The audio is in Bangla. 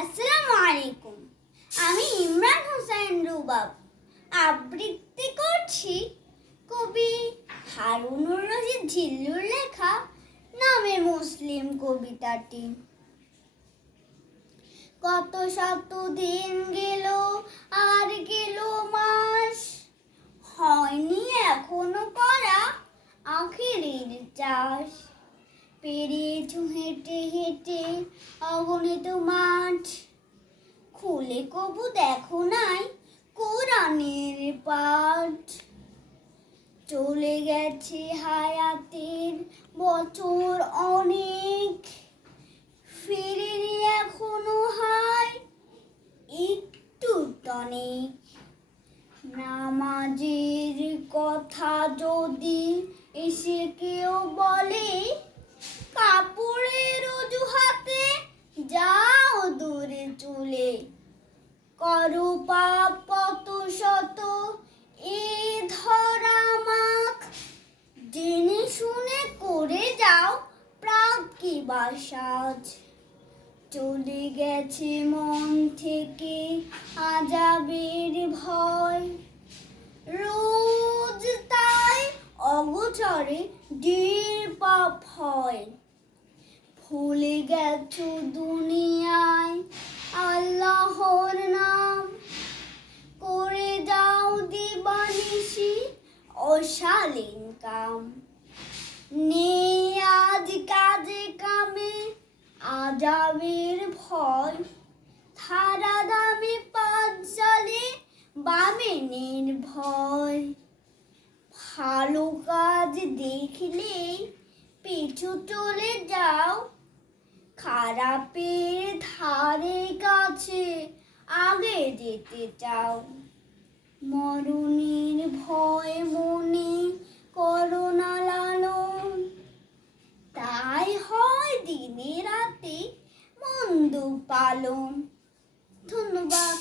আসসালামু আলাইকুম। আমি ইমরান হোসেন রুবাব আবৃত্তি করছি কবি হারুনুর রশিদ ঝিল্লুর লেখা নামে মুসলিম কবিতাটি। কত শত দিন গেল আর গেল মাস, হয়নি এখনো করা আখেরের চাষ। পেরিয়েছো হেঁটে হেঁটে অগণিত মাঠ, খুলে কবু দেখো নাই কোরআনের পাঠ। চলে গেছে হায়াতের বছর অনেক, ফিরেনি এখনো হায় একটু টনিক। নামাজের কথা যদি এসে কেউ বলে, কাপড়ের অজুহাতে যাও দূরে চলে। করো পাপ কত শত এ ধরা মাখ, জেনে শুনে করে যাও প্রাক কি বাসাজ। চলে গেছে মন থেকে আযাবের ভয়, রোজ তাই অগোচরে ঢের পাপ হয়। ভুলে গেছো দুনিয়ায় আল্লাহর নাম, করে যাও দিবানিশি অশালীন কাম। নেই আজ কাজে কামে আযাবের ভয়, থারা দামে পাঁচ জালে বামে নির্ভয়। ভালো কাজ দেখলে পিছু চলে যাও, খারাপের ধারে কাছে আগে যেতে চাও। মরণের ভয় মনে করো না লালন, তাই হয় দিনে রাতে মন্দ পালন। ধন্যবাদ।